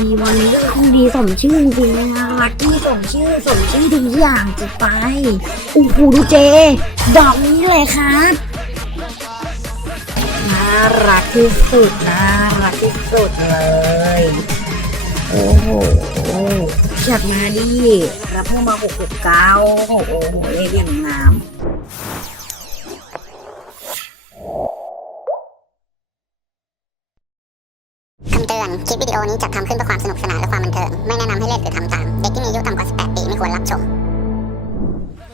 ดีๆวันนี้ก็คือดีสมชื่อจริงๆนะคะลักกี้สมชื่อสมชื่อทุกอย่างจะไปโอ้โหดูเจ ดอกนี้เลยครับน่ารักที่สุดน่ารักที่สุดเลย โอ้โหจัดมาดิรับเพิ่มมาหกหกเก้าโอ้โหเลขอย่างงามคำ อนคลิปวิดีโอนี้จัดทำขึ้นเพื่อความสนุกสนานและความบันเทิง ไม่แนะนำให้เล่นหรือทำตาม เด็กที่มีอายุต่ำกว่า 18 ปีไม่ควรรับชม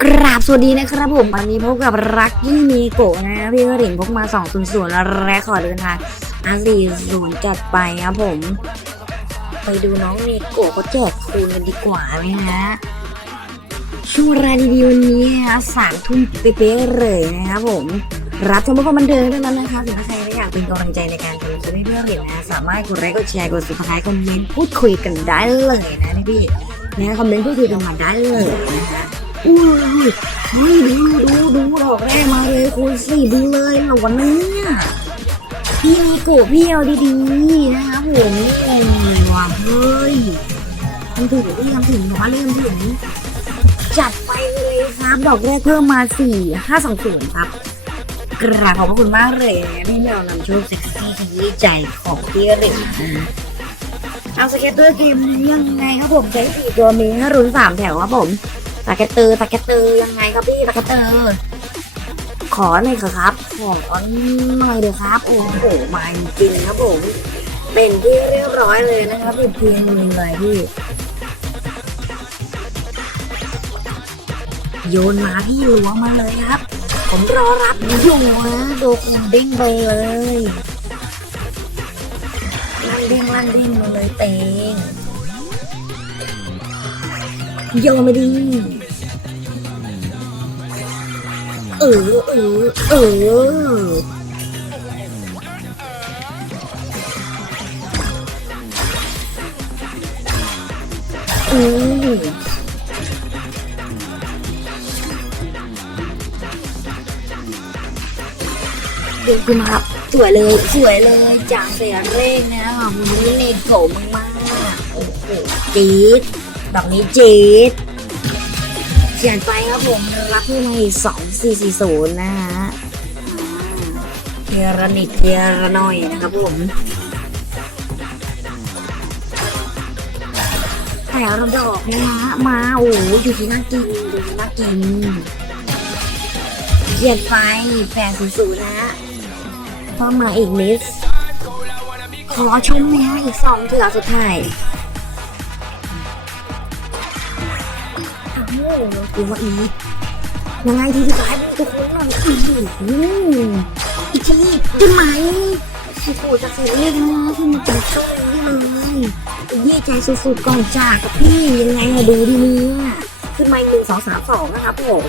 กราบสวัสดีนะครับผมวันนี้พบกับรักยี่มีโกะนะพี่กระดิ่งพกมา2 0 0แล้วแรกขอเดินทางอาสี่ศูนย์จัดไปครับผม ไปดูน้องมีโกะเขาแจกคูณกันดีกว่าไหมฮะช่วงเวลาดีๆวันนี้นะสามทุ่มเป๊ะเลยนะครับผม รับชมเพื่อความบันเทิงเท่านั้นนะคะถึงถ้าใครไม่อยากเป็นกำลังใจในการทำคลิปเพื่อนเห็นนะสามารถกดไลค์กดแชร์กดสุดท้ายคอมเมนต์พูดคุยกันได้เลยนะพี่นะคอมเมนต์พูดคุยกันมาได้เลยนะคะอุ้ยเฮ้ยดูดูดูดอกแรกมาเลยคูณสี่ดูเลยเหรอวันนี้พี่มีโกะพี่เอาดีๆนะคะผมโอ้ยว่ะเฮ้ยทำถึงพี่ทำถึงน้อยเลยทำถึงจัดไปเลยครับ ดอกแรกเพิ่มมาสี่ห้าสองศูนย์ครับ กราบขอบพระคุณมากเลยนะที่เรานำโชคเซ็กซี่ที่ใจของพี่เรนนะเอาสเก็ตเตอร์เกมนี้ยังไงครับผมใช้สี่ตัวมีห้รุ่นสามแถวครับผมสเก็ตเตอร์สเก็ตเตอร์ยังไงครับพี่สเก็ตเตอร์ขอหน่อยครับ ขอหน่อยเลยครับ โอ้โหมาจริงครับผม เป็นที่เรียบร้อยเลยนะครับเป็นเพียงหนึ่งเลยพี่ โยนมาพี่หลวงมาเลยครับ ผมรอรับอยู่นะโดคุณเด้งไปเลยลั่นเด้งลั่นเด้งมาเลยเตงโยนไม่ดีเออเออเอออือ ดึงขึ้นมาครับสวยเลยสวยเลยจากเสียเร่งนะครับวันนี้เลโกมากๆโอ้โหจี๊ดแบบนี้จี๊ดเขียนไปครับผมรับที่ในสองสี่สี่ศูนย์นะฮะเทียระนิดเทียระหน่อยนะครับผมแต่เราดอกนะฮะมาโอ้โหอยู่ที่น่ากินอยู่ที่น่ากินเขียนไปแปดศูนย์ศูนย์นะ ฮะเพิ่มมาอีกนิด ขอชมนะฮะอีกสองเถื่อสุดท้ายอ้าวดูว่าอีกยังไงทีสุดท้ายทุกคนน่อยอื้อหืออีกทีได้ไหมโอ้โหจะเสร็จเรียกนะที่มันเป็นช่วงนี้เลยยี่ใจสุดๆก่อนจากกับพี่ยังไงดูดีเนี่ยขึ้นมาหนึ่งสองสามสองนะครับผม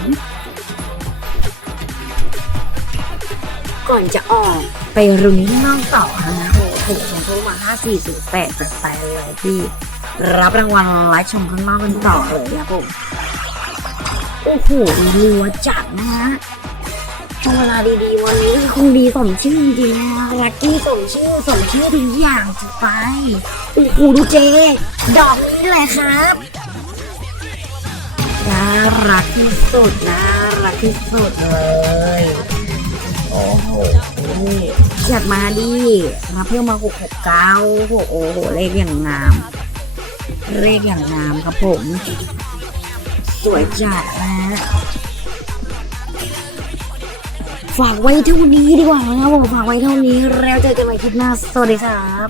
ก่อนจะออกไปรุนข้างนอกต่อนะโอ้ถูกส่งโทรมาห้าสี่ศูนย์แปดจัดไปเลยพี่รับรางวัลไลฟ์ชมข้างนอกกันต่อเลยนะผมโอ้โหรัวจัดนะฮะช่วงเวลาดีๆ วันนี้คงดีสมชื่อจริงๆนะลักกี้สมชื่อสมชื่อทุกอย่างจะไปโอ้โหดูเจ ดอกนี้เลยครับน่ารักที่สุดน่ารักที่สุดเลย อ้โหจัดมาดิมาเพิ่มมาหกหกเก้าโอ้โหโอ้โหเลขอย่างงาม เลขอย่างงามครับผม สวยจัดนะฝากไว้เท่านี้ดีกว่านะครับผมฝากไว้เท่านี้แล้วเจอกันใหม่คลิปหน้าสวัสดีครับ